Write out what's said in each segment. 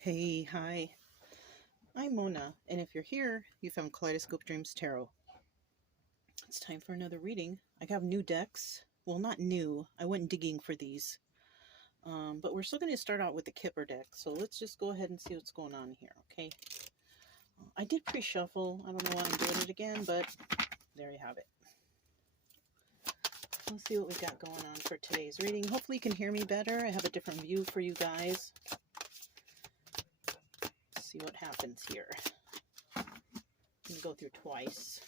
Hey, hi. I'm Mona, and if you're here, you found Kaleidoscope Dreams Tarot. It's time for another reading. I have new decks. Well, not new. I went digging for these. But we're still going to start out with the Kipper deck, so let's just go ahead and see what's going on here, okay? I did pre-shuffle. I don't know why I'm doing it again, but there you have it. Let's see what we got going on for today's reading. Hopefully you can hear me better. I have a different view for you guys. Let's see what happens here. I'm going to go through twice.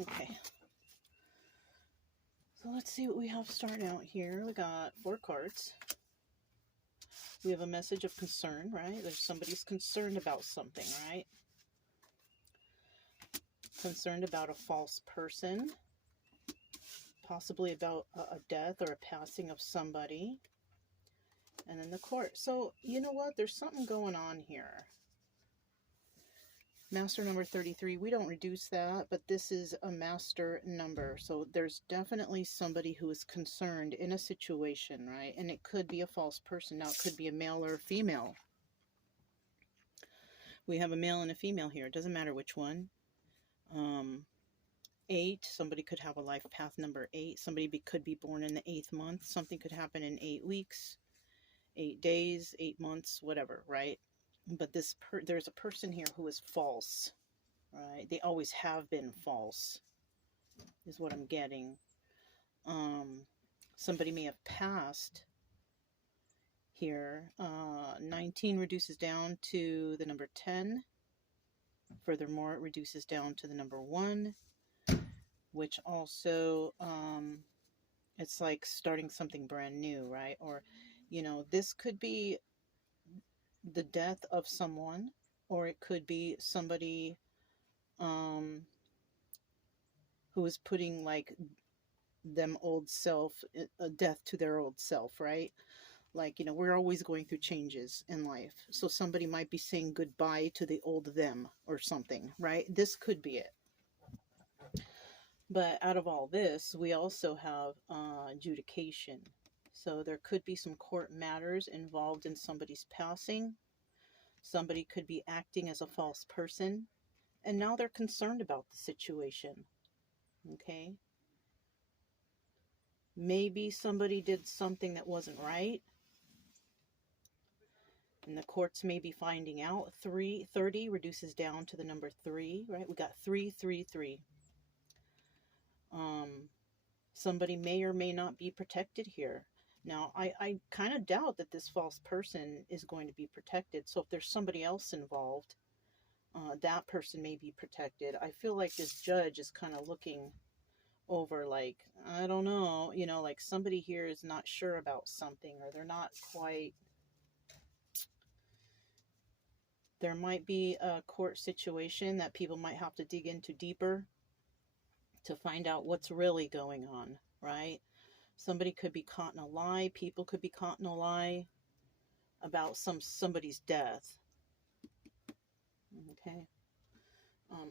Okay. So let's see what we have starting out here. We got 4 cards. We have a message of concern, right? There's somebody's concerned about something, right? Concerned about a false person. Possibly about a death or a passing of somebody. And then the court. So, you know what? There's something going on here. Master number 33. We don't reduce that, but this is a master number. So there's definitely somebody who is concerned in a situation, right? And it could be a false person. Now, it could be a male or a female. We have a male and a female here. It doesn't matter which one. 8. Somebody could have a life path number 8. Somebody could be born in the 8th month. Something could happen in 8 weeks, 8 days, 8 months, whatever, right? But there's a person here who is false, right? They always have been false, is what I'm getting. Somebody may have passed here. 19 reduces down to the number 10. Furthermore, it reduces down to the number 1, which also, it's like starting something brand new, right? Or, you know, this could be the death of someone, or it could be somebody who is putting like them old self, a death to their old self, right? Like, you know, we're always going through changes in life. So somebody might be saying goodbye to the old them or something, right? This could be it. But out of all this, we also have adjudication. So there could be some court matters involved in somebody's passing. Somebody could be acting as a false person. And now they're concerned about the situation. Okay? Maybe somebody did something that wasn't right. And the courts may be finding out. 30 reduces down to the number 3, right? We got 333. Somebody may or may not be protected here. Now, I kind of doubt that this false person is going to be protected. So if there's somebody else involved, that person may be protected. I feel like this judge is kind of looking over like, I don't know, you know, like somebody here is not sure about something, or they're not quite. There might be a court situation that people might have to dig into deeper to find out what's really going on, right? Somebody could be caught in a lie. People could be caught in a lie about somebody's death. Okay.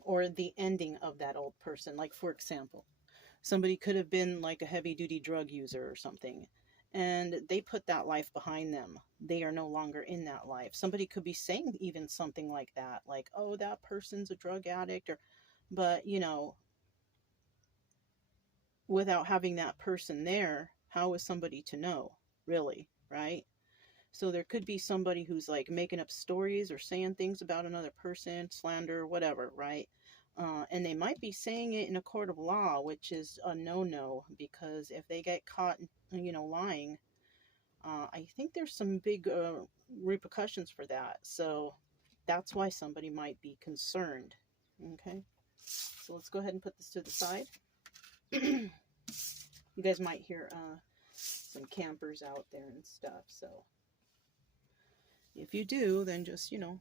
Or the ending of that old person. Like, for example, somebody could have been like a heavy-duty drug user or something, and they put that life behind them. They are no longer in that life. Somebody could be saying even something like that, like, oh, that person's a drug addict, or, but, you know, without having that person there, how is somebody to know, really, right? So there could be somebody who's like making up stories or saying things about another person, slander, whatever, right? And they might be saying it in a court of law, which is a no-no, because if they get caught, you know, lying, I think there's some big repercussions for that. So that's why somebody might be concerned. Okay, so let's go ahead and put this to the side. You guys might hear some campers out there and stuff, so if you do, then just, you know,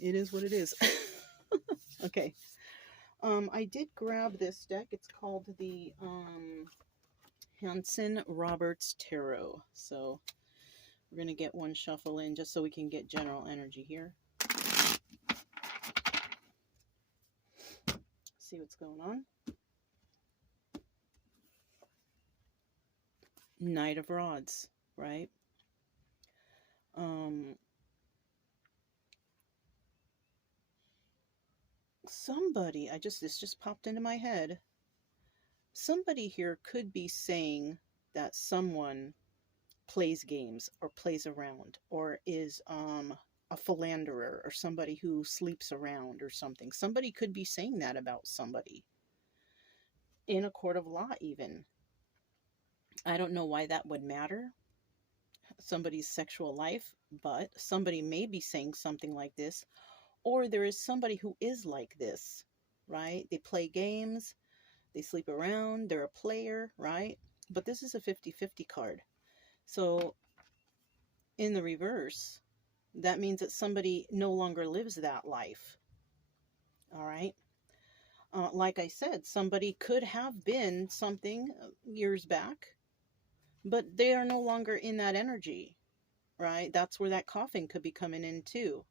it is what it is. Okay. I did grab this deck. It's called the Hanson Roberts Tarot. So we're going to get one shuffle in just so we can get general energy here. See what's going on. Knight of Rods, right? Somebody, this just popped into my head. Somebody here could be saying that someone plays games or plays around or is a philanderer or somebody who sleeps around or something. Somebody could be saying that about somebody in a court of law even. I don't know why that would matter, somebody's sexual life, but somebody may be saying something like this, or there is somebody who is like this, right? They play games, they sleep around, they're a player, right? But this is a 50-50 card. So in the reverse, that means that somebody no longer lives that life. All right. Like I said, somebody could have been something years back, but they are no longer in that energy, right? That's where that coughing could be coming in too.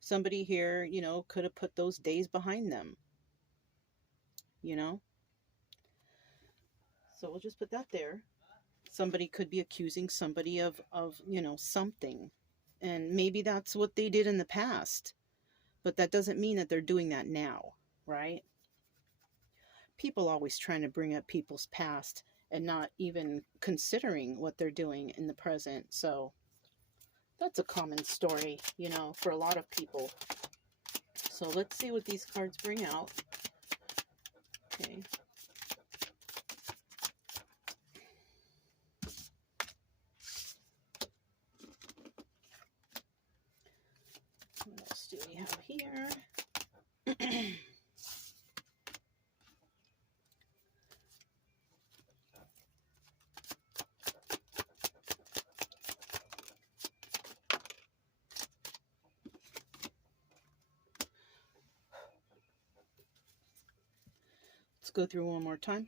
Somebody here, you know, could have put those days behind them, you know? So we'll just put that there. Somebody could be accusing somebody of you know, something. And maybe that's what they did in the past. But that doesn't mean that they're doing that now, right? People always trying to bring up people's past and not even considering what they're doing in the present. So that's a common story, you know, for a lot of people. So let's see what these cards bring out. Okay. What else do we have here? Let's go through one more time.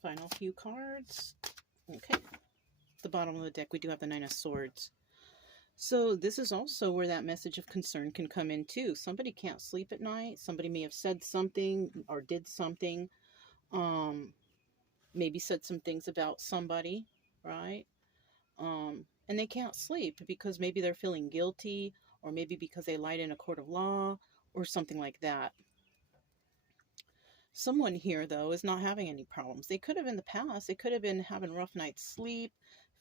Final few cards. Okay. At the bottom of the deck, we do have the Nine of Swords. So this is also where that message of concern can come in too. Somebody can't sleep at night. Somebody may have said something or did something. Maybe said some things about somebody, right? And they can't sleep because maybe they're feeling guilty, or maybe because they lied in a court of law or something like that. Someone here, though, is not having any problems. They could have in the past. They could have been having rough night's sleep,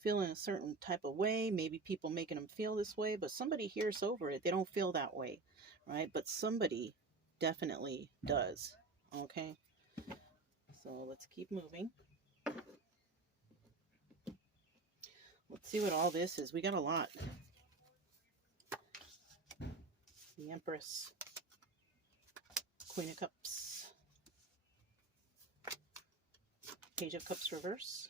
feeling a certain type of way. Maybe people making them feel this way, but somebody here's over it. They don't feel that way, right? But somebody definitely does, okay? So let's keep moving. Let's see what all this is. We got a lot. The Empress. Queen of Cups. Page of Cups reversed.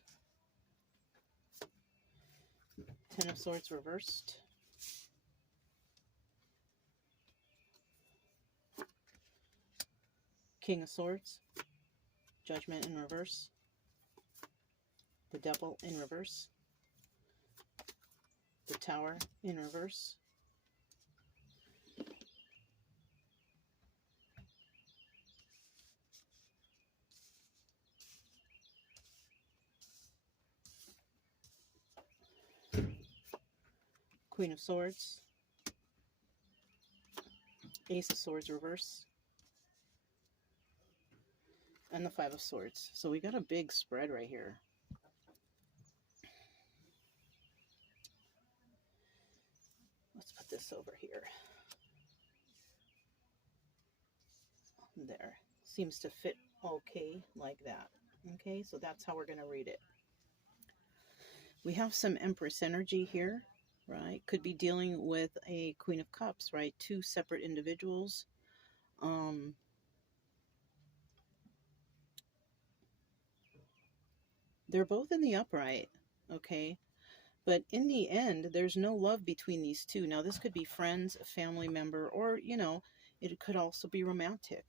Ten of Swords reversed. King of Swords. Judgment in reverse. The Devil in reverse. The Tower in reverse. Queen of Swords. Ace of Swords reverse. And the Five of Swords. So we got a big spread right here. Let's put this over here. There. Seems to fit okay like that. Okay, so that's how we're going to read it. We have some Empress energy here, right? Could be dealing with a Queen of Cups, right? Two separate individuals. Um, they're both in the upright, okay? But in the end, there's no love between these two. Now, this could be friends, a family member, or, it could also be romantic.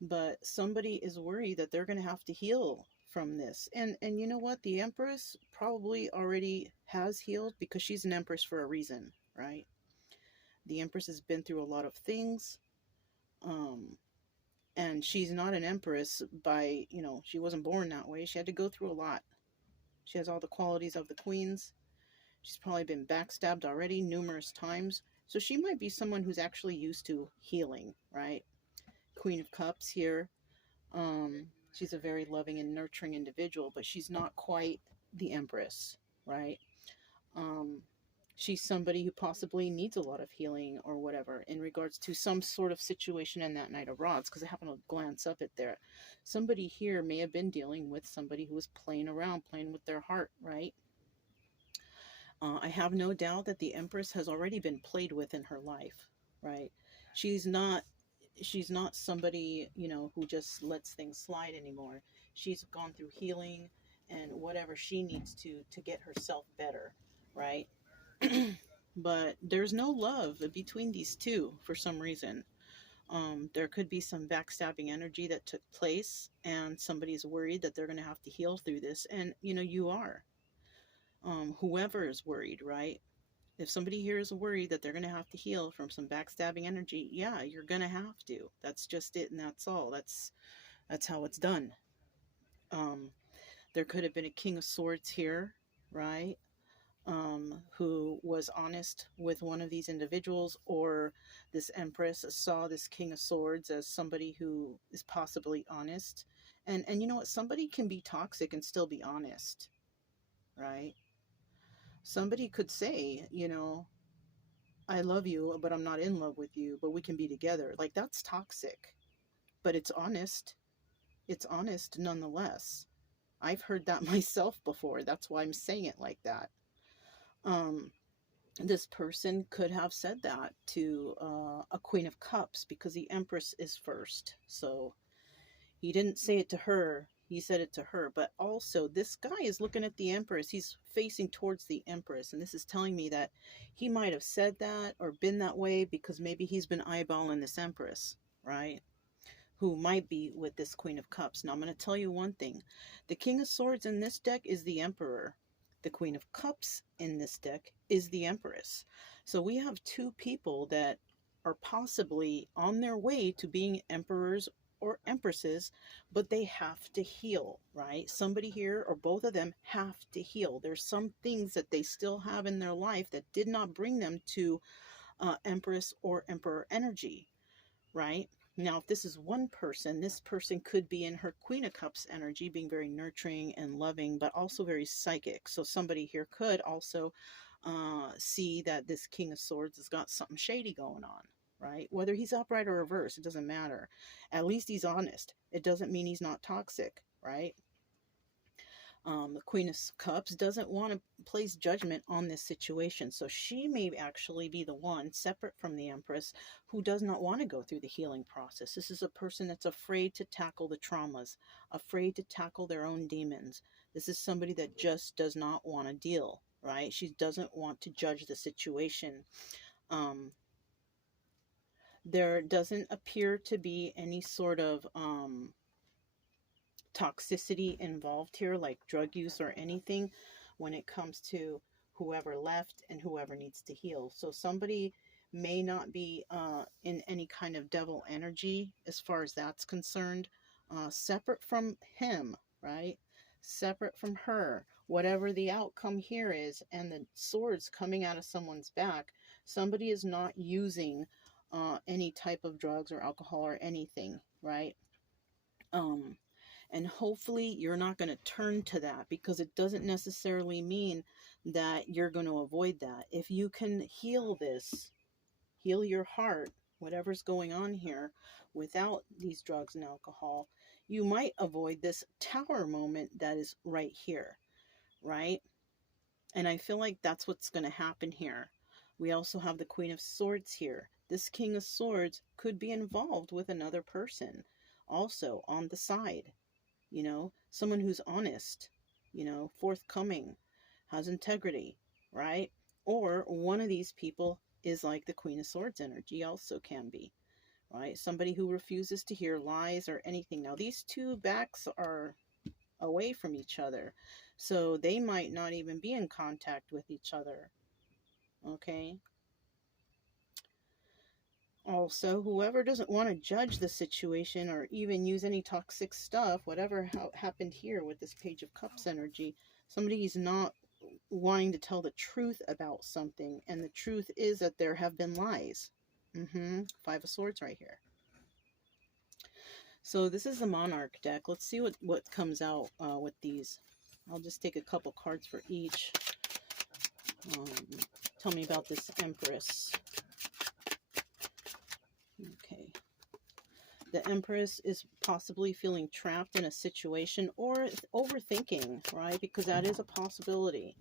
But somebody is worried that they're going to have to heal from this. And you know what? The Empress probably already has healed because she's an Empress for a reason, right? The Empress has been through a lot of things. Um, and she's not an Empress by, she wasn't born that way. She had to go through a lot. She has all the qualities of the queens. She's probably been backstabbed already numerous times. So she might be someone who's actually used to healing, right? Queen of Cups here. She's a very loving and nurturing individual, but she's not quite the Empress, right? Um, she's somebody who possibly needs a lot of healing or whatever in regards to some sort of situation in that Knight of Rods, because I happen to glance up at there. Somebody here may have been dealing with somebody who was playing around, playing with their heart, right? I have no doubt that the Empress has already been played with in her life, right? She's not she's not somebody, who just lets things slide anymore. She's gone through healing and whatever she needs to get herself better, right? But there's no love between these two for some reason. There could be some backstabbing energy that took place, and somebody's worried that they're going to have to heal through this. And, you are. Whoever is worried, right? If somebody here is worried that they're going to have to heal from some backstabbing energy, yeah, you're going to have to. That's just it, and that's all. That's how it's done. Um, there could have been a King of Swords here, right? Who was honest with one of these individuals, or this Empress saw this King of Swords as somebody who is possibly honest. And you know what? Somebody can be toxic and still be honest, right? Somebody could say, I love you, but I'm not in love with you, but we can be together. Like, that's toxic, but it's honest. It's honest nonetheless. I've heard that myself before. That's why I'm saying it like that. Um, this person could have said that to a Queen of Cups because the Empress is first. So he didn't say it to her. He said it to her. But also, this guy is looking at the Empress. He's facing towards the Empress. And this is telling me that he might have said that or been that way because maybe he's been eyeballing this Empress, right? Who might be with this Queen of Cups. Now, I'm going to tell you one thing. The King of Swords in this deck is the Emperor. The Queen of Cups in this deck is the Empress. So we have two people that are possibly on their way to being emperors or empresses, but they have to heal, right? Somebody here or both of them have to heal. There's some things that they still have in their life that did not bring them to Empress or Emperor energy, right? Now, if this is one person, this person could be in her Queen of Cups energy, being very nurturing and loving, but also very psychic. So somebody here could also see that this King of Swords has got something shady going on, right? Whether he's upright or reverse, it doesn't matter. At least he's honest. It doesn't mean he's not toxic, right? The Queen of Cups doesn't want to place judgment on this situation. So she may actually be the one, separate from the Empress, who does not want to go through the healing process. This is a person that's afraid to tackle the traumas, afraid to tackle their own demons. This is somebody that just does not want to deal, right? She doesn't want to judge the situation. There doesn't appear to be any sort of toxicity involved here, like drug use or anything, when it comes to whoever left and whoever needs to heal. So somebody may not be in any kind of devil energy as far as that's concerned, separate from him, right? Separate from her. Whatever the outcome here is, and the swords coming out of someone's back, somebody is not using any type of drugs or alcohol or anything, right? And hopefully you're not going to turn to that, because it doesn't necessarily mean that you're going to avoid that. If you can heal this, heal your heart, whatever's going on here, without these drugs and alcohol, you might avoid this tower moment that is right here, right? And I feel like that's what's going to happen here. We also have the Queen of Swords here. This King of Swords could be involved with another person also on the side, someone who's honest, forthcoming, has integrity, right? Or one of these people is like the Queen of Swords energy also can be, right? Somebody who refuses to hear lies or anything. Now, these two backs are away from each other, so they might not even be in contact with each other, okay? Also, whoever doesn't want to judge the situation or even use any toxic stuff, whatever happened here with this Page of Cups energy, somebody's not wanting to tell the truth about something, and the truth is that there have been lies. Five of Swords right here. So this is the Monarch deck. Let's see what comes out with these. I'll just take a couple cards for each. Tell me about this Empress. Okay. The Empress is possibly feeling trapped in a situation or overthinking, right? Because that is a possibility.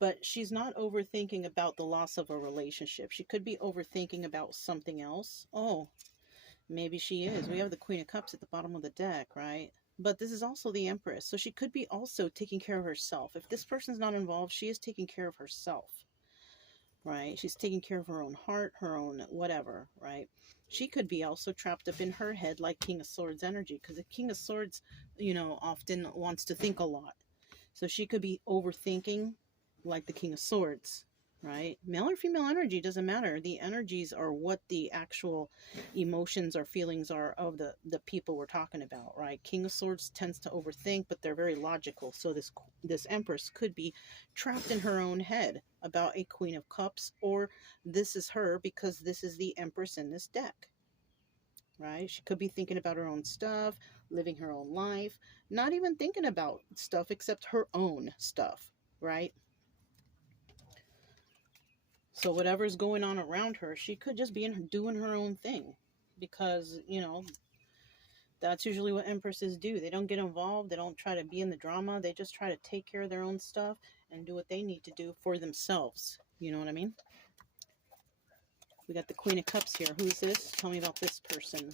But she's not overthinking about the loss of a relationship. She could be overthinking about something else. Oh, maybe she is. We have the Queen of Cups at the bottom of the deck, right? But this is also the Empress. So she could be also taking care of herself. If this person's not involved, she is taking care of herself, right? She's taking care of her own heart, her own whatever, right? She could be also trapped up in her head like King of Swords energy, because the King of Swords, often wants to think a lot. So she could be overthinking like the King of Swords, right? Male or female energy, doesn't matter. The energies are what the actual emotions or feelings are of the people we're talking about, right? King of Swords tends to overthink, but they're very logical. So this Empress could be trapped in her own head about a Queen of Cups, or this is her because this is the Empress in this deck, right? She could be thinking about her own stuff, living her own life, not even thinking about stuff except her own stuff, right? So whatever's going on around her, she could just be doing her own thing, because, that's usually what Empresses do. They don't get involved. They don't try to be in the drama. They just try to take care of their own stuff and do what they need to do for themselves. You know what I mean? We got the Queen of Cups here. Who's this? Tell me about this person.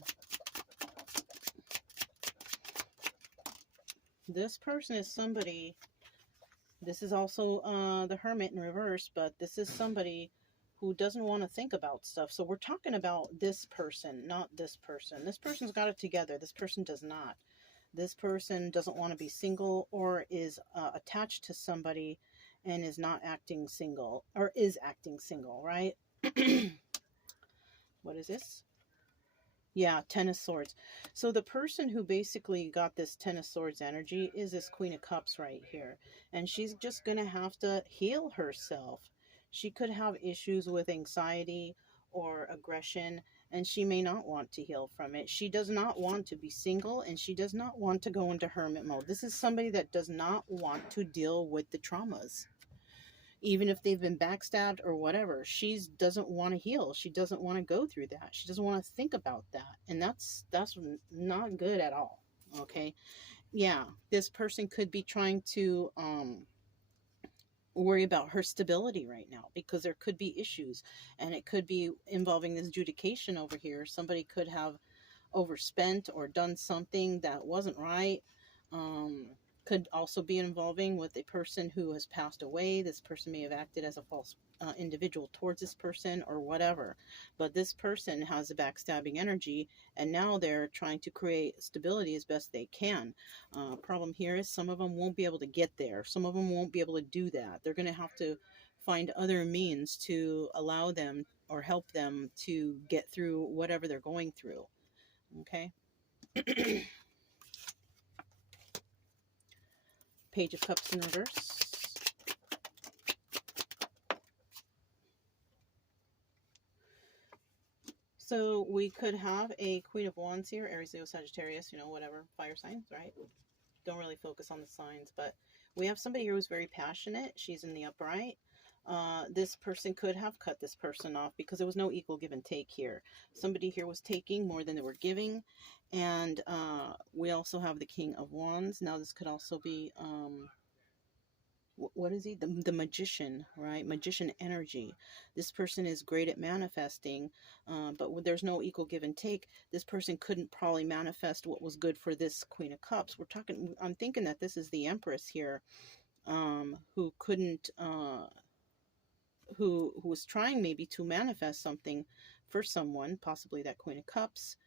This person is somebody. This is also the Hermit in reverse, but this is somebody who doesn't want to think about stuff. So we're talking about this person, not this person. This person's got it together. This person does not. This person doesn't want to be single, or is attached to somebody and is not acting single, or is acting single, right? What is this? Yeah, Ten of Swords. So the person who basically got this Ten of Swords energy is this Queen of Cups right here. And she's just going to have to heal herself. She could have issues with anxiety or aggression, and she may not want to heal from it. She does not want to be single, and she does not want to go into hermit mode. This is somebody that does not want to deal with the traumas. Even if they've been backstabbed or whatever, she doesn't want to heal. She doesn't want to go through that. She doesn't want to think about that. And that's not good at all. Okay. Yeah. This person could be trying to worry about her stability right now, because there could be issues, and it could be involving this adjudication over here. Somebody could have overspent or done something that wasn't right. Could also be involving with a person who has passed away. This person may have acted as a false individual towards this person or whatever. But this person has a backstabbing energy, and now they're trying to create stability as best they can. Problem here is some of them won't be able to get there. Some of them won't be able to do that. They're going to have to find other means to allow them or help them to get through whatever they're going through. Okay? Page of Cups in reverse. So we could have a Queen of Wands here, Aries, Leo, Sagittarius, whatever, fire signs, right? Don't really focus on the signs, but we have somebody here who's very passionate. She's in the upright. This person could have cut this person off because there was no equal give and take here. Somebody here was taking more than they were giving. And we also have the King of Wands. Now this could also be, what is he? The magician, right? Magician energy. This person is great at manifesting, but when there's no equal give and take, this person couldn't probably manifest what was good for this Queen of Cups. I'm thinking that this is the Empress here, who couldn't, who was trying maybe to manifest something for someone, possibly that Queen of Cups,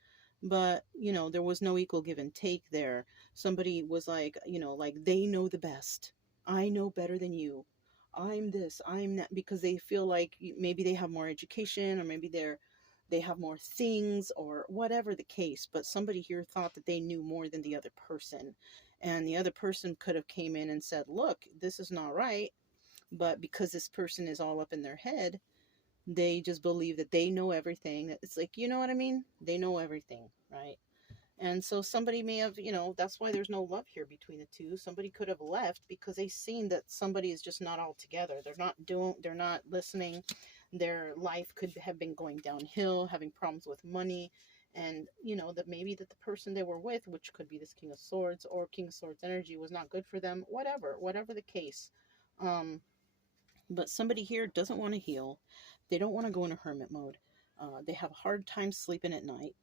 but there was no equal give and take there. Somebody was like, like, they know the best. I know better than you. I'm this, I'm that, because they feel like maybe they have more education, or maybe they have more things, or whatever the case. But somebody here thought that they knew more than the other person, and the other person could have came in and said, look, this is not right. But because this person is all up in their head, they just believe that they know everything. It's like, you know what I mean? They know everything, right? And so somebody may have, that's why there's no love here between the two. Somebody could have left because they've seen that somebody is just not all together. They're not listening. Their life could have been going downhill, having problems with money. And, that maybe that the person they were with, which could be this King of Swords or King of Swords energy, was not good for them, whatever the case. But somebody here doesn't want to heal. They don't want to go into hermit mode. They have a hard time sleeping at night.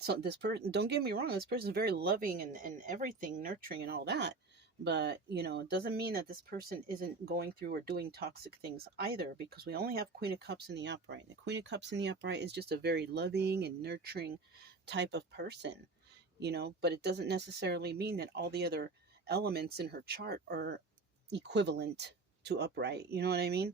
So this person, don't get me wrong, this person is very loving and everything, nurturing and all that. But, it doesn't mean that this person isn't going through or doing toxic things either, because we only have Queen of Cups in the upright. The Queen of Cups in the upright is just a very loving and nurturing type of person, but it doesn't necessarily mean that all the other elements in her chart are equivalent to upright. You know what I mean?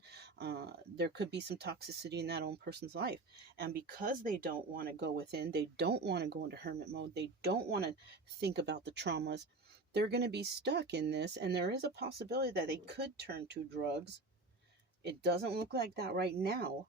There could be some toxicity in that own person's life. And because they don't want to go within, they don't want to go into hermit mode, they don't want to think about the traumas, they're going to be stuck in this. And there is a possibility that they could turn to drugs. It doesn't look like that right now.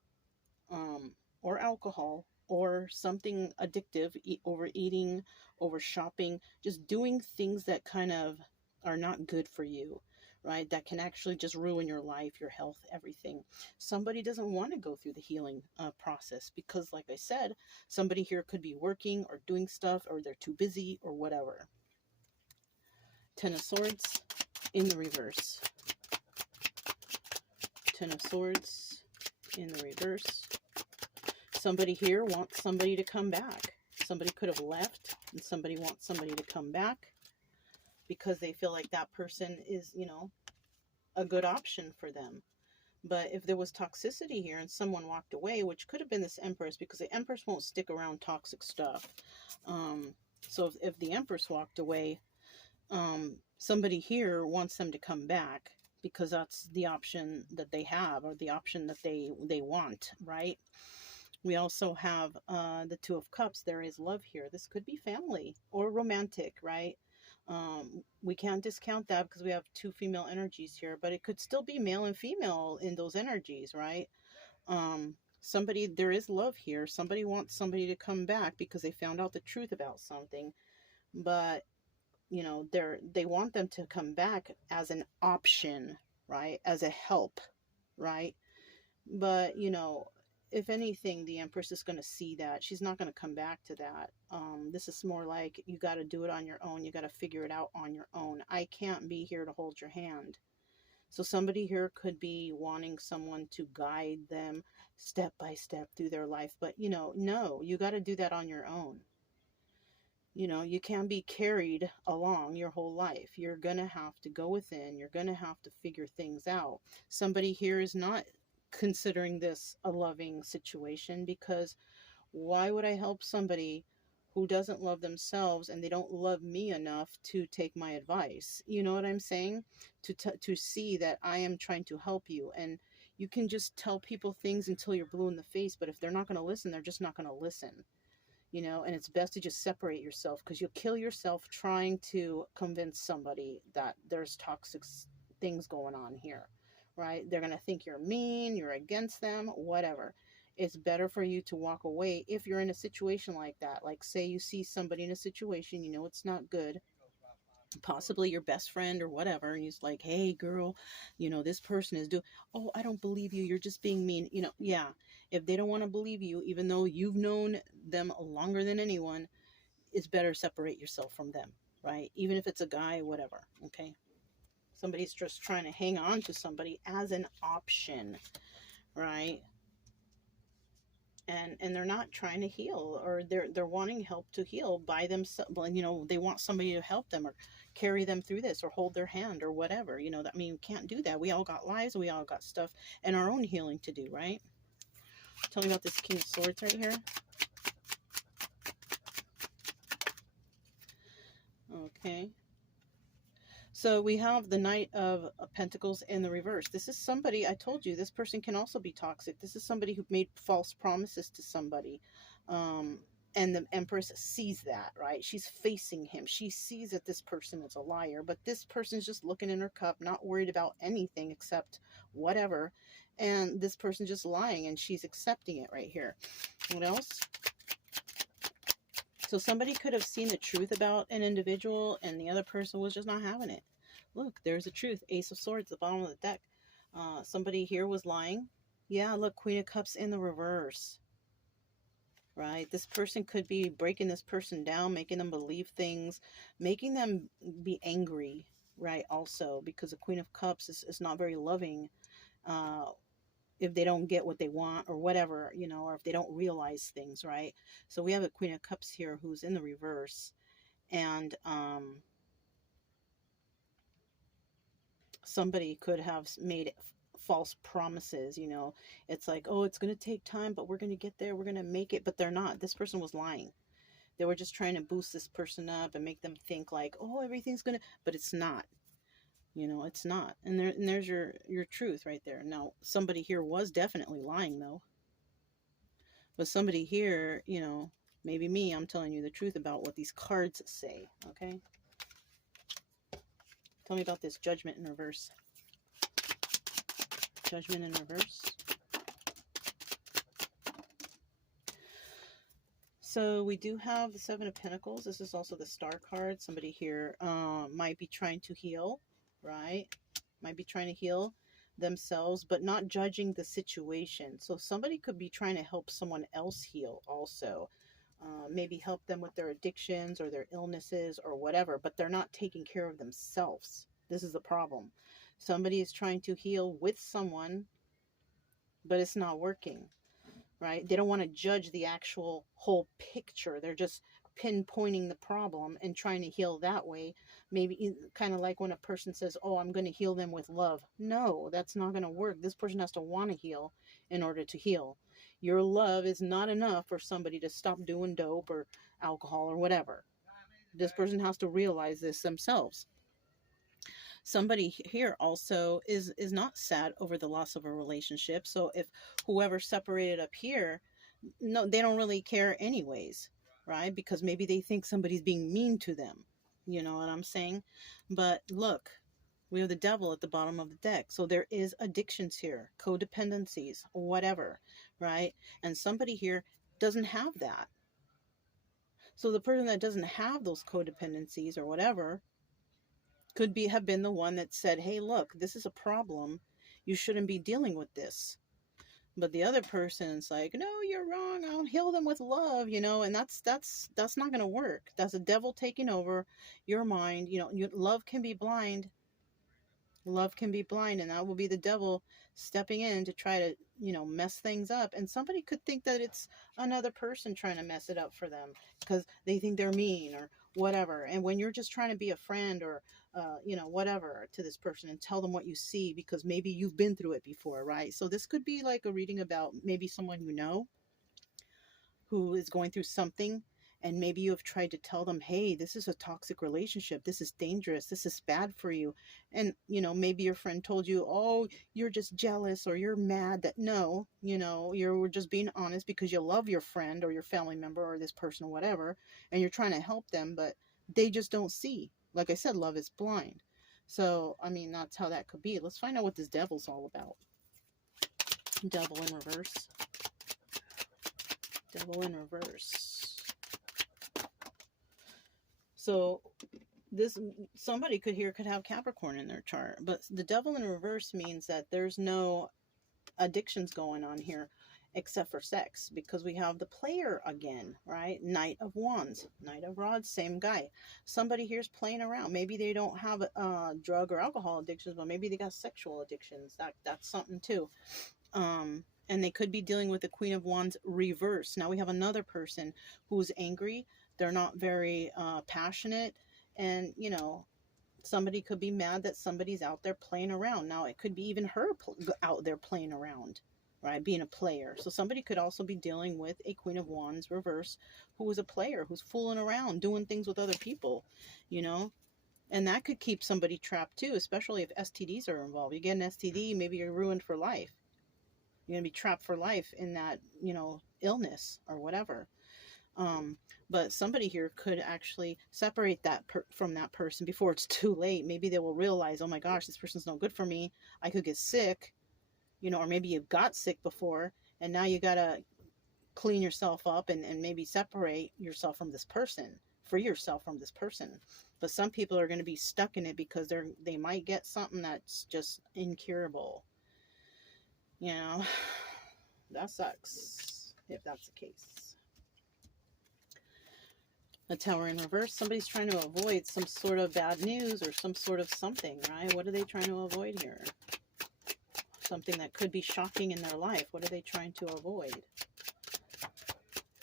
Or alcohol, or something addictive, overeating, over shopping, just doing things that kind of are not good for you, right? That can actually just ruin your life, your health, everything. Somebody doesn't want to go through the healing process because, like I said, somebody here could be working or doing stuff, or they're too busy or whatever. Ten of Swords in the reverse. Ten of Swords in the reverse. Somebody here wants somebody to come back. Somebody could have left, and somebody wants somebody to come back because they feel like that person is, a good option for them. But if there was toxicity here and someone walked away, which could have been this Empress, because the Empress won't stick around toxic stuff. So if the Empress walked away, somebody here wants them to come back because that's the option that they have, or the option that they want, right? We also have the Two of Cups. There is love here. This could be family or romantic, right? We can't discount that because we have two female energies here, but it could still be male and female in those energies, right? There is love here. Somebody wants somebody to come back because they found out the truth about something, but they want them to come back as an option, right? As a help, right? But if anything, the Empress is going to see that. She's not going to come back to that. This is more like, you got to do it on your own. You got to figure it out on your own. I can't be here to hold your hand. So somebody here could be wanting someone to guide them step by step through their life. But, no, you got to do that on your own. You can't be carried along your whole life. You're going to have to go within. You're going to have to figure things out. Somebody here is not considering this a loving situation, because why would I help somebody who doesn't love themselves and they don't love me enough to take my advice? You know what I'm saying? To see that I am trying to help you. And you can just tell people things until you're blue in the face, but if they're not going to listen, they're just not going to listen. And it's best to just separate yourself, because you'll kill yourself trying to convince somebody that there's toxic things going on here, right? They're going to think you're mean, you're against them, whatever. It's better for you to walk away if you're in a situation like that. Like, say you see somebody in a situation, it's not good. possibly your best friend or whatever, and he's like, hey girl, this person is doing, oh, I don't believe you, you're just being mean, yeah. If they don't want to believe you, even though you've known them longer than anyone, it's better separate yourself from them, right? Even if it's a guy, whatever. Okay, somebody's just trying to hang on to somebody as an option, right? And they're not trying to heal, or they're wanting help to heal by themselves. They want somebody to help them or carry them through this or hold their hand or whatever. I mean, we can't do that. We all got lives, we all got stuff and our own healing to do, right? Tell me about this King of Swords right here. Okay, so we have the Knight of Pentacles in the reverse. This is somebody, I told you, this person can also be toxic. This is somebody who made false promises to somebody. And the Empress sees that, right? She's facing him. She sees that this person is a liar, but this person's just looking in her cup, not worried about anything except whatever. And this person's just lying, and she's accepting it right here. What else? So somebody could have seen the truth about an individual, and the other person was just not having it. Look, there's the truth. Ace of Swords, the bottom of the deck. Somebody here was lying. Yeah, look, Queen of Cups in the reverse. Right? This person could be breaking this person down, making them believe things, making them be angry, right? Also, because the Queen of Cups is not very loving if they don't get what they want or whatever, or if they don't realize things, right? So we have a Queen of Cups here who's in the reverse. And somebody could have made false promises. It's like, oh, it's going to take time, but we're going to get there, we're going to make it. But they're not. This person was lying. They were just trying to boost this person up and make them think like, oh, everything's going to, but it's not. It's not. And there's your truth right there. Now, somebody here was definitely lying though. But somebody here, maybe me, I'm telling you the truth about what these cards say. Okay, tell me about this Judgment in reverse. Judgment in reverse. So we do have the Seven of Pentacles. This is also the Star card. Somebody here might be trying to heal, right? Might be trying to heal themselves, but not judging the situation. So somebody could be trying to help someone else heal also. Maybe help them with their addictions or their illnesses or whatever, but they're not taking care of themselves. This is the problem. Somebody is trying to heal with someone, but it's not working, right? They don't want to judge the actual whole picture. They're just pinpointing the problem and trying to heal that way. Maybe kind of like when a person says, oh, I'm going to heal them with love. No, that's not going to work. This person has to want to heal in order to heal. Your love is not enough for somebody to stop doing dope or alcohol or whatever. This person has to realize this themselves. Somebody here also is not sad over the loss of a relationship. So if whoever separated up here, no, they don't really care anyways, right? Because maybe they think somebody's being mean to them. You know what I'm saying? But look, we have the Devil at the bottom of the deck. So there is addictions here, codependencies, whatever, right? And somebody here doesn't have that. So the person that doesn't have those codependencies or whatever could have been the one that said, hey, look, this is a problem. You shouldn't be dealing with this. But the other person's like, no, you're wrong. I'll heal them with love, and that's not going to work. That's the devil taking over your mind. Love can be blind. Love can be blind, and that will be the devil stepping in to try to, mess things up. And somebody could think that it's another person trying to mess it up for them because they think they're mean or whatever. And when you're just trying to be a friend or whatever to this person and tell them what you see, because maybe you've been through it before, right? So this could be like a reading about maybe someone who is going through something, and maybe you have tried to tell them, hey, this is a toxic relationship, this is dangerous, this is bad for you. And maybe your friend told you, oh, you're just jealous or you're mad. That no, you're just being honest because you love your friend or your family member or this person or whatever, and you're trying to help them, but they just don't see. Like I said, love is blind. So I mean, that's how that could be. Let's find out what this devil's all about. Devil in reverse. Devil in reverse. So this somebody could have Capricorn in their chart, but the devil in reverse means that there's no addictions going on here except for sex, because we have the player again, right? Knight of Wands, Knight of Rods, same guy. Somebody here's playing around. Maybe they don't have drug or alcohol addictions, but maybe they got sexual addictions. That's something too. And they could be dealing with the Queen of Wands reverse. Now we have another person who's angry. They're not very passionate, and you know, somebody could be mad that somebody's out there playing around. Now it could be even her out there playing around, right? Being a player. So somebody could also be dealing with a Queen of Wands reverse who is a player, who's fooling around, doing things with other people, you know? And that could keep somebody trapped too, especially if STDs are involved. You get an STD, maybe you're ruined for life. You're going to be trapped for life in that, you know, illness or whatever. But somebody here could actually separate that from that person before it's too late. Maybe they will realize, oh my gosh, this person's no good for me. I could get sick, you know, or maybe you've got sick before and now you got to clean yourself up and maybe separate yourself from this person, free yourself from this person. But some people are going to be stuck in it because they might get something that's just incurable. You know, that sucks if that's the case. A Tower in reverse, somebody's trying to avoid some sort of bad news or some sort of something, right? What are they trying to avoid here? Something that could be shocking in their life. What are they trying to avoid?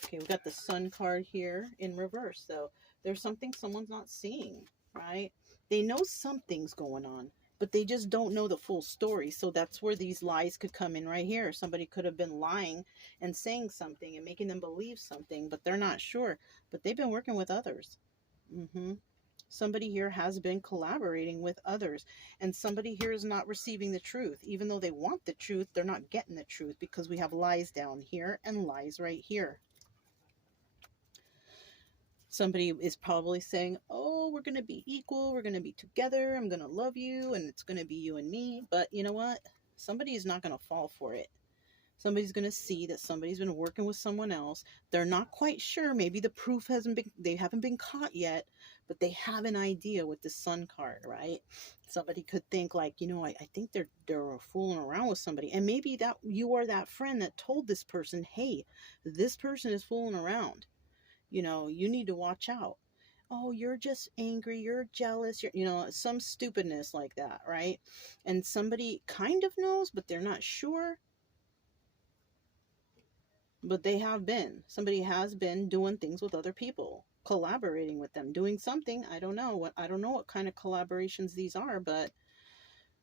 Okay, we've got the Sun card here in reverse. So there's something someone's not seeing, right? They know something's going on, but they just don't know the full story. So that's where these lies could come in right here. Somebody could have been lying and saying something and making them believe something, but they're not sure. But they've been working with others. Somebody here has been collaborating with others. And somebody here is not receiving the truth. Even though they want the truth, they're not getting the truth because we have lies down here and lies right here. Somebody is probably saying, oh, we're going to be equal. We're going to be together. I'm going to love you. And it's going to be you and me. But you know what? Somebody is not going to fall for it. Somebody's going to see that somebody's been working with someone else. They're not quite sure. Maybe the proof they haven't been caught yet. But they have an idea with the Sun card, right? Somebody could think like, you know, I think they're fooling around with somebody. And maybe that you are that friend that told this person, hey, this person is fooling around. You know, you need to watch out. Oh, you're just angry. You're jealous. You know, some stupidness like that, right? And somebody kind of knows, but they're not sure. But they have been. Somebody has been doing things with other people, collaborating with them, doing something. I don't know what kind of collaborations these are, but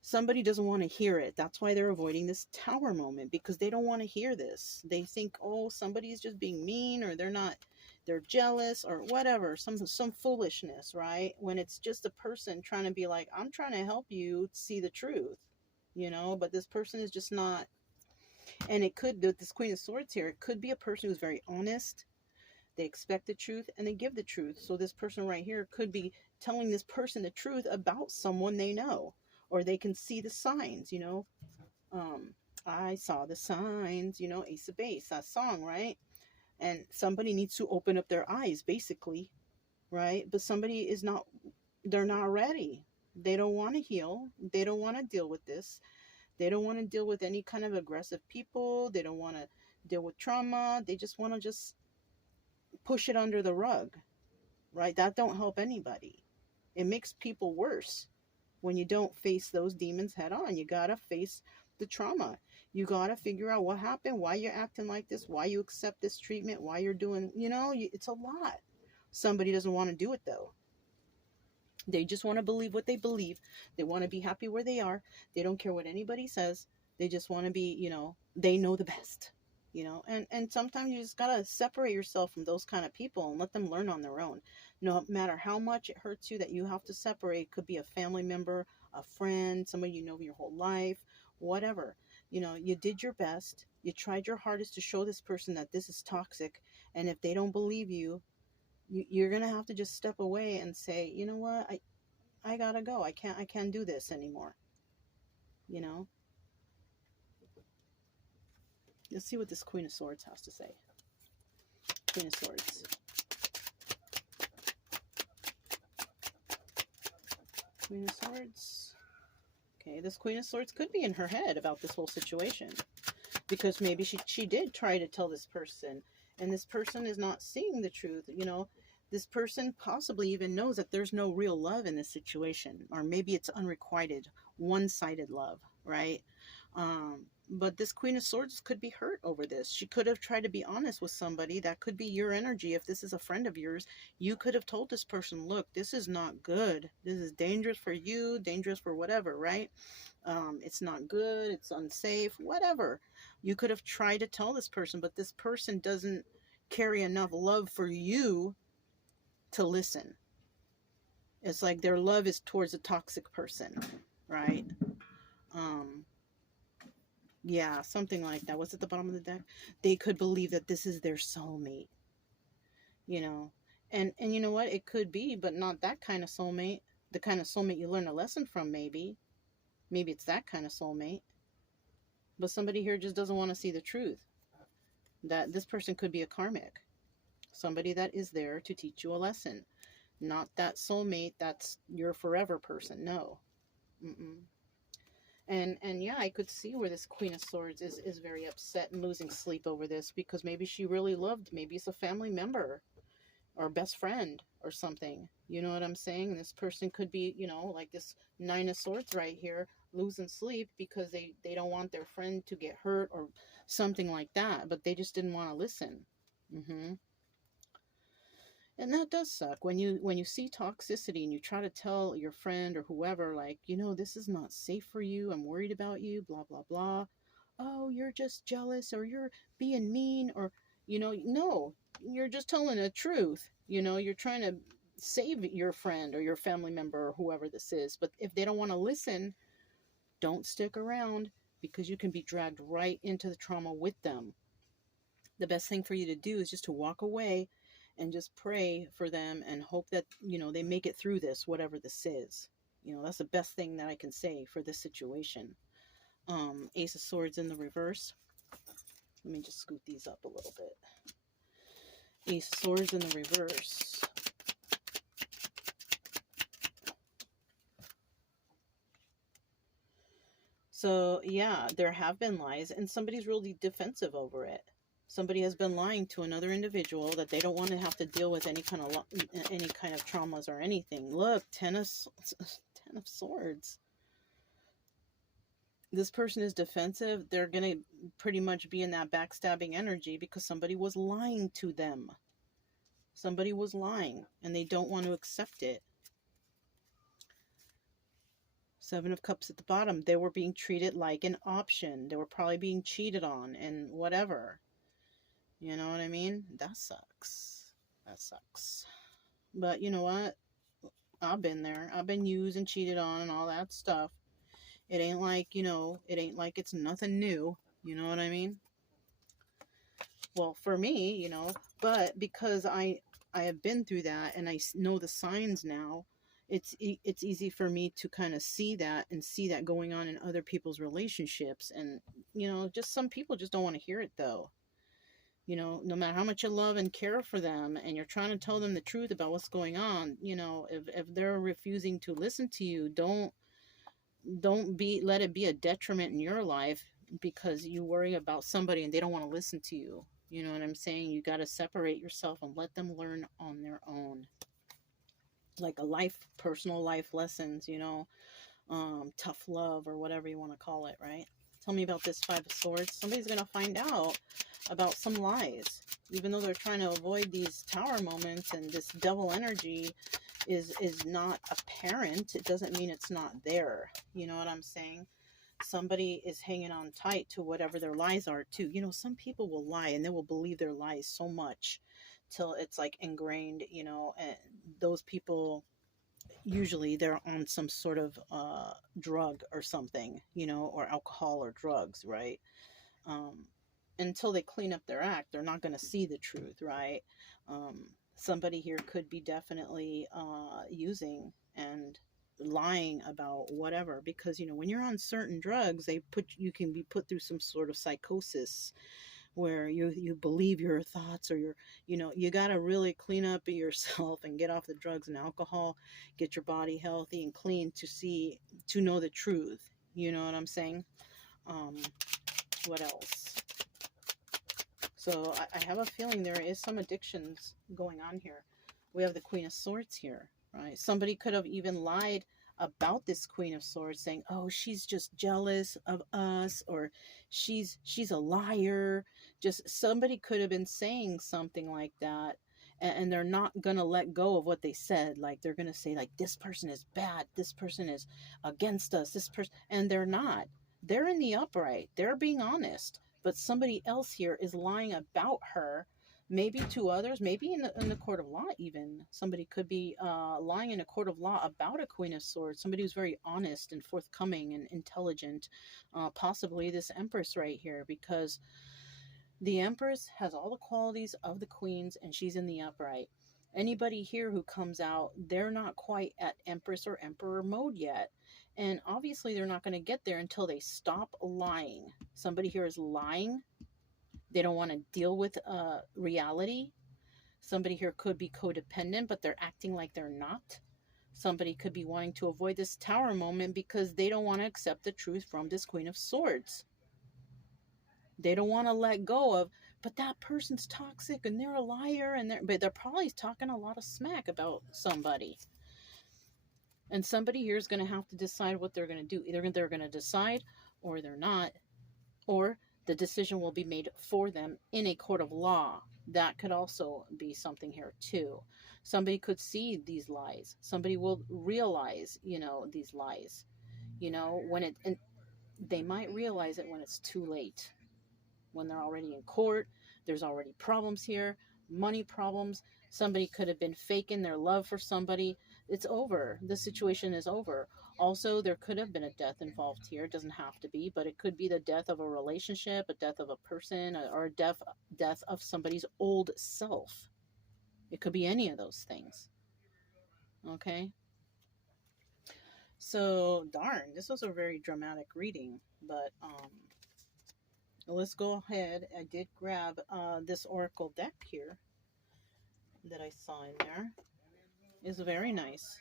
somebody doesn't want to hear it. That's why they're avoiding this Tower moment, because they don't want to hear this. They think, oh, somebody's just being mean, or they're jealous or whatever, some foolishness, right? When it's just a person trying to be like, I'm trying to help you see the truth, you know, but this person is just not. And it could, this Queen of Swords here, it could be a person who's very honest. They expect the truth and they give the truth. So this person right here could be telling this person the truth about someone they know, or they can see the signs, you know. I saw the signs, you know, Ace of Base, that song, right? And somebody needs to open up their eyes, basically, right? But somebody is not, they're not ready. They don't want to heal. They don't want to deal with this. They don't want to deal with any kind of aggressive people. They don't want to deal with trauma. They just want to just push it under the rug, right? That don't help anybody. It makes people worse when you don't face those demons head on. You got to face the trauma. You got to figure out what happened, why you're acting like this, why you accept this treatment, why you're doing, you know, it's a lot. Somebody doesn't want to do it though. They just want to believe what they believe. They want to be happy where they are. They don't care what anybody says. They just want to be, you know, they know the best, you know, and sometimes you just got to separate yourself from those kind of people and let them learn on their own. No matter how much it hurts you that you have to separate, could be a family member, a friend, somebody you know your whole life, whatever. You know, you did your best. You tried your hardest to show this person that this is toxic. And if they don't believe you, you're going to have to just step away and say, you know what, I got to go. I can't do this anymore. You know? Let's see what this Queen of Swords has to say. Queen of Swords. Queen of Swords. Okay, this Queen of Swords could be in her head about this whole situation. Because maybe she did try to tell this person, and this person is not seeing the truth. You know, this person possibly even knows that there's no real love in this situation, or maybe it's unrequited, one-sided love, right? But this Queen of Swords could be hurt over this. She could have tried to be honest with somebody. That could be your energy. If this is a friend of yours, you could have told this person, look, this is not good. This is dangerous for you, dangerous for whatever, right? It's not good, it's unsafe, whatever. You could have tried to tell this person, but this person doesn't carry enough love for you to listen. It's like their love is towards a toxic person, right? Yeah, something like that. What's at the bottom of the deck? They could believe that this is their soulmate, you know. And you know what? It could be, but not that kind of soulmate. The kind of soulmate you learn a lesson from, maybe. Maybe it's that kind of soulmate. But somebody here just doesn't want to see the truth. That this person could be a karmic. Somebody that is there to teach you a lesson. Not that soulmate that's your forever person. No. Mm-mm. And yeah, I could see where this Queen of Swords is very upset and losing sleep over this, because maybe she really loved, maybe it's a family member or best friend or something. You know what I'm saying? This person could be, you know, like this Nine of Swords right here, losing sleep because they don't want their friend to get hurt or something like that, but they just didn't want to listen. And that does suck when you see toxicity and you try to tell your friend or whoever, like, you know, this is not safe for you, I'm worried about you, blah blah blah. Oh, you're just jealous, or you're being mean, or, you know, no, you're just telling the truth. You know, you're trying to save your friend or your family member or whoever this is. But if they don't want to listen, don't stick around, because you can be dragged right into the trauma with them. The best thing for you to do is just to walk away and just pray for them and hope that, you know, they make it through this, whatever this is. You know, that's the best thing that I can say for this situation. Ace of Swords in the reverse. Let me just scoot these up a little bit. Ace of Swords in the reverse. So yeah, there have been lies, and somebody's really defensive over it. Somebody has been lying to another individual that they don't want to have to deal with any kind of traumas or anything. Look, Ten of Swords. This person is defensive. They're going to pretty much be in that backstabbing energy because somebody was lying to them. Somebody was lying, and they don't want to accept it. Seven of Cups at the bottom. They were being treated like an option. They were probably being cheated on and whatever. You know what I mean? That sucks. That sucks. But you know what? I've been there. I've been used and cheated on and all that stuff. It ain't like, you know, it ain't like it's nothing new. You know what I mean? Well, for me, you know, but because I have been through that and I know the signs now, it's easy for me to kind of see that and see that going on in other people's relationships. And, you know, just some people just don't want to hear it, though. You know, no matter how much you love and care for them and you're trying to tell them the truth about what's going on, you know, if they're refusing to listen to you, don't let it be a detriment in your life because you worry about somebody and they don't want to listen to you. You know what I'm saying? You got to separate yourself and let them learn on their own. Like personal life lessons, you know, tough love or whatever you want to call it, right? Tell me about this Five of Swords. Somebody's going to find out about some lies. Even though they're trying to avoid these tower moments and this double energy is not apparent, it doesn't mean it's not there. You know what I'm saying? Somebody is hanging on tight to whatever their lies are too. You know, some people will lie and they will believe their lies so much till it's like ingrained, you know, and those people, usually they're on some sort of drug or something, you know, or alcohol or drugs, right? Until they clean up their act, they're not going to see the truth, right? Somebody here could be definitely using and lying about whatever, because, you know, when you're on certain drugs, you can be put through some sort of psychosis where you believe your thoughts, or your, you got to really clean up yourself and get off the drugs and alcohol, get your body healthy and clean to know the truth. You know what I'm saying? um what else? So I have a feeling there is some addictions going on here. We have the Queen of Swords here, right? Somebody could have even lied about this Queen of Swords, saying, "Oh, she's just jealous of us," or she's a liar. Just somebody could have been saying something like that, and they're not gonna let go of what they said. Like they're gonna say, like, this person is bad, this person is against us, this person, and they're not. They're in the upright. They're being honest, but somebody else here is lying about her, maybe to others, maybe in the court of law. Even somebody could be lying in a court of law about a Queen of Swords, somebody who's very honest and forthcoming and intelligent, possibly this Empress right here, because the Empress has all the qualities of the Queens and she's in the upright. Anybody here who comes out, they're not quite at Empress or Emperor mode yet. And obviously they're not going to get there until they stop lying. Somebody here is lying. They don't want to deal with reality. Somebody here could be codependent, but they're acting like they're not. Somebody could be wanting to avoid this Tower moment because they don't want to accept the truth from this Queen of Swords. They don't want to let go of, but that person's toxic and they're a liar, but they're probably talking a lot of smack about somebody. And somebody here is going to have to decide what they're going to do. Either they're going to decide or they're not, or the decision will be made for them in a court of law. That could also be something here too. Somebody could see these lies. Somebody will realize, these lies, and they might realize it when it's too late. When they're already in court, there's already problems here, money problems. Somebody could have been faking their love for somebody. It's over. The situation is over. Also, there could have been a death involved here. It doesn't have to be, but it could be the death of a relationship, a death of a person, or a death of somebody's old self. It could be any of those things. Okay? So, darn, this was a very dramatic reading, but let's go ahead. I did grab this oracle deck here that I saw in there. It's very nice.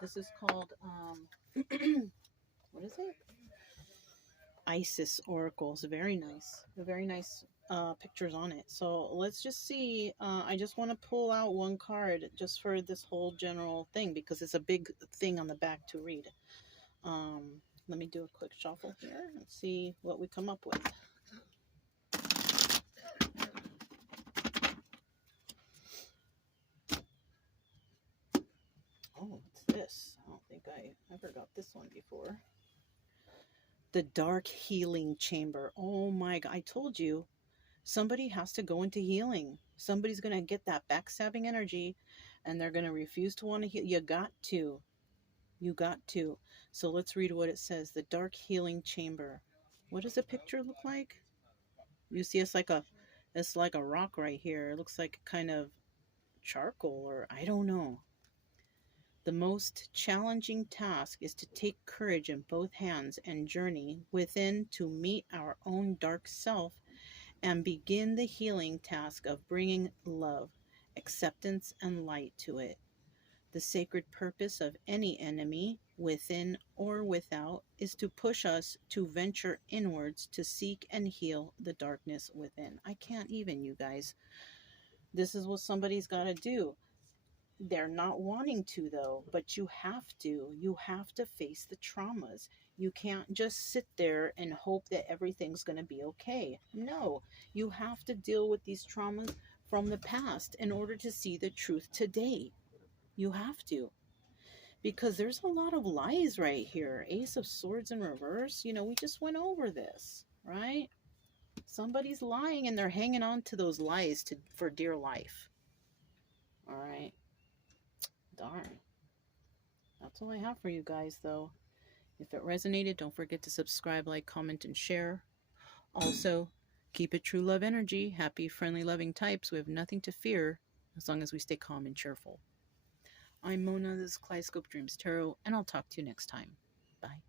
This is called what is it? Isis oracles. Very nice. Very nice pictures on it. So let's just see. I just want to pull out one card just for this whole general thing because it's a big thing on the back to read. Let me do a quick shuffle here and see what we come up with. Oh, what's this? I don't think I ever got this one before. The Dark Healing Chamber. Oh my God. I told you, somebody has to go into healing. Somebody's going to get that backstabbing energy and they're going to refuse to want to heal. You got to. You got to. So let's read what it says. The Dark Healing Chamber. What does the picture look like? You see, it's like a rock right here. It looks like kind of charcoal, or I don't know. The most challenging task is to take courage in both hands and journey within to meet our own dark self and begin the healing task of bringing love, acceptance, and light to it. The sacred purpose of any enemy, within or without, is to push us to venture inwards to seek and heal the darkness within. I can't even, you guys. This is what somebody's got to do. They're not wanting to, though, but you have to. You have to face the traumas. You can't just sit there and hope that everything's going to be okay. No, you have to deal with these traumas from the past in order to see the truth today. You have to. Because there's a lot of lies right here. Ace of Swords in reverse. We just went over this, right? Somebody's lying and they're hanging on to those lies for dear life. All right. Darn. That's all I have for you guys, though. If it resonated, don't forget to subscribe, like, comment, and share. Also, keep it true love energy. Happy, friendly, loving types. We have nothing to fear as long as we stay calm and cheerful. I'm Mona. This is Kaleidoscope Dreams Tarot, and I'll talk to you next time. Bye.